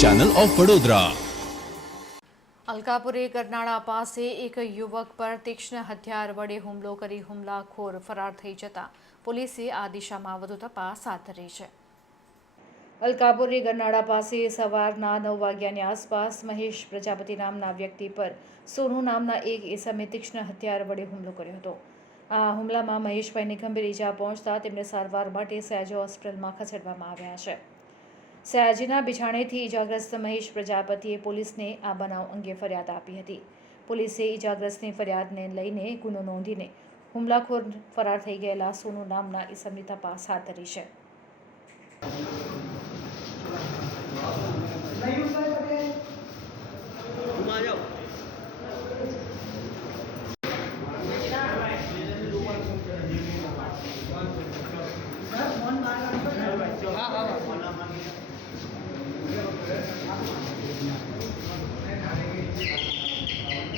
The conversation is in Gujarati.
Channel of Vadodara. અલકાપુરી ગરનાળા પાસે એક યુવક પર તીક્ષ્ણ હથિયાર વડે હુમલો કરી હુમલાખોર ફરાર થઈ જતા પોલીસે આ દિશામાં વધુ તપાસ હાથ ધરી છે। અલકાપુરી ગરનાળા પાસે સવારના 9 વાગ્યાની આસપાસ મહેશ પ્રજાપતિ નામના વ્યક્તિ પર સોનુ નામના એક ઇસમે તીક્ષ્ણ હથિયાર વડે હુમલો કર્યો હતો। આ હુમલામાં મહેશભાઈને ગંભીર ઈજા પહોંચતા તેમને સારવાર માટે સયાજી હોસ્પિટલમાં ખસેડવામાં આવ્યા છે। સયાજીના બિછાણેથી ઈજાગ્રસ્ત મહેશ પ્રજાપતિએ પોલીસને આ બનાવ અંગે ફરિયાદ આપી હતી। પોલીસે ઈજાગ્રસ્તની ફરિયાદને લઈને ગુનો નોંધીને હુમલાખોર ફરાર થઈ ગયેલા સોનુ નામના ઇસમની તપાસ હાથ ધરી છે।